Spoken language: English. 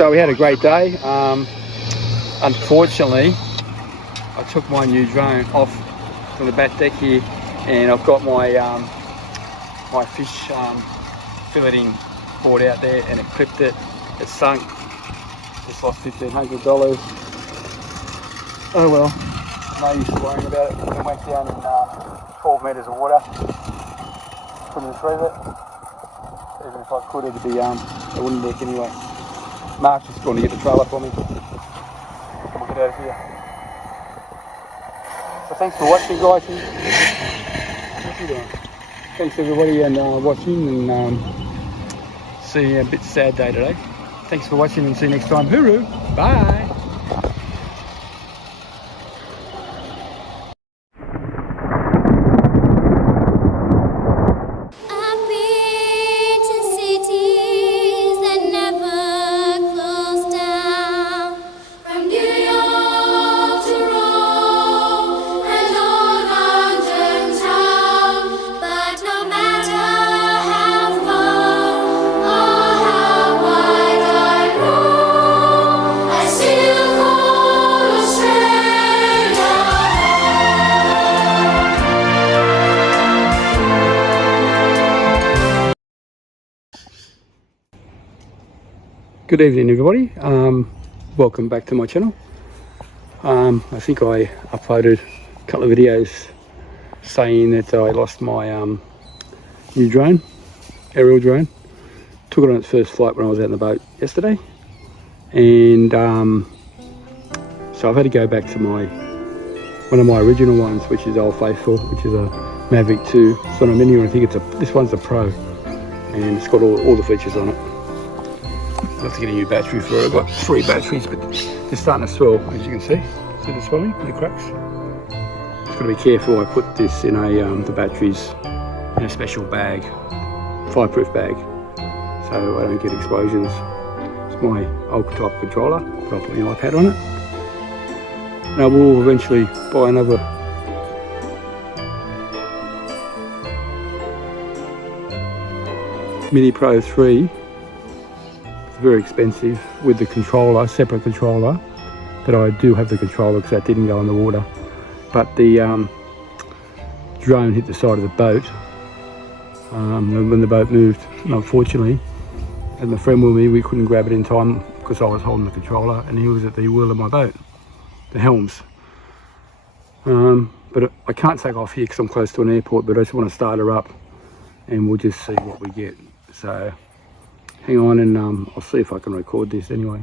So we had a great day. Unfortunately, I took my new drone off from the back deck here, and I've got my my fish filleting board out there, and it clipped it. It sunk. Just lost $1,500. Oh well, no use worrying about it. It went down in 12 metres of water. Couldn't retrieve it. Even if I could, it'd be it wouldn't work anyway. Mark's just going to get the trailer for me. We'll get out of here. So thanks for watching, guys. What you doing? Thanks everybody and watching, and see a bit sad day today. Thanks for watching and see you next time. Hooroo! Bye! Good evening everybody, welcome back to my channel. I think I uploaded a couple of videos saying that I lost my new drone, aerial drone. Took it on its first flight when I was out in the boat yesterday, and so I've had to go back to one of my original ones, which is Old Faithful, which is a Mavic 2. It's not a mini, I think this one's a Pro, and it's got all the features on it. I have to get a new battery for it. I've got 3 batteries, but they're starting to swell, as you can see. See the swelling, the cracks? Just got to be careful. I put this in the batteries in a special bag, fireproof bag, so I don't get explosions. It's my old type controller, but I'll put my iPad on it. And I will eventually buy another Mini Pro 3. Very expensive with the controller, separate controller, but I do have the controller because that didn't go in the water. But the drone hit the side of the boat when the boat moved, and unfortunately, as my friend with me, we couldn't grab it in time because I was holding the controller and he was at the wheel of my boat, the helms. But I can't take off here because I'm close to an airport, but I just want to start her up and we'll just see what we get. So hang on, and I'll see if I can record this anyway.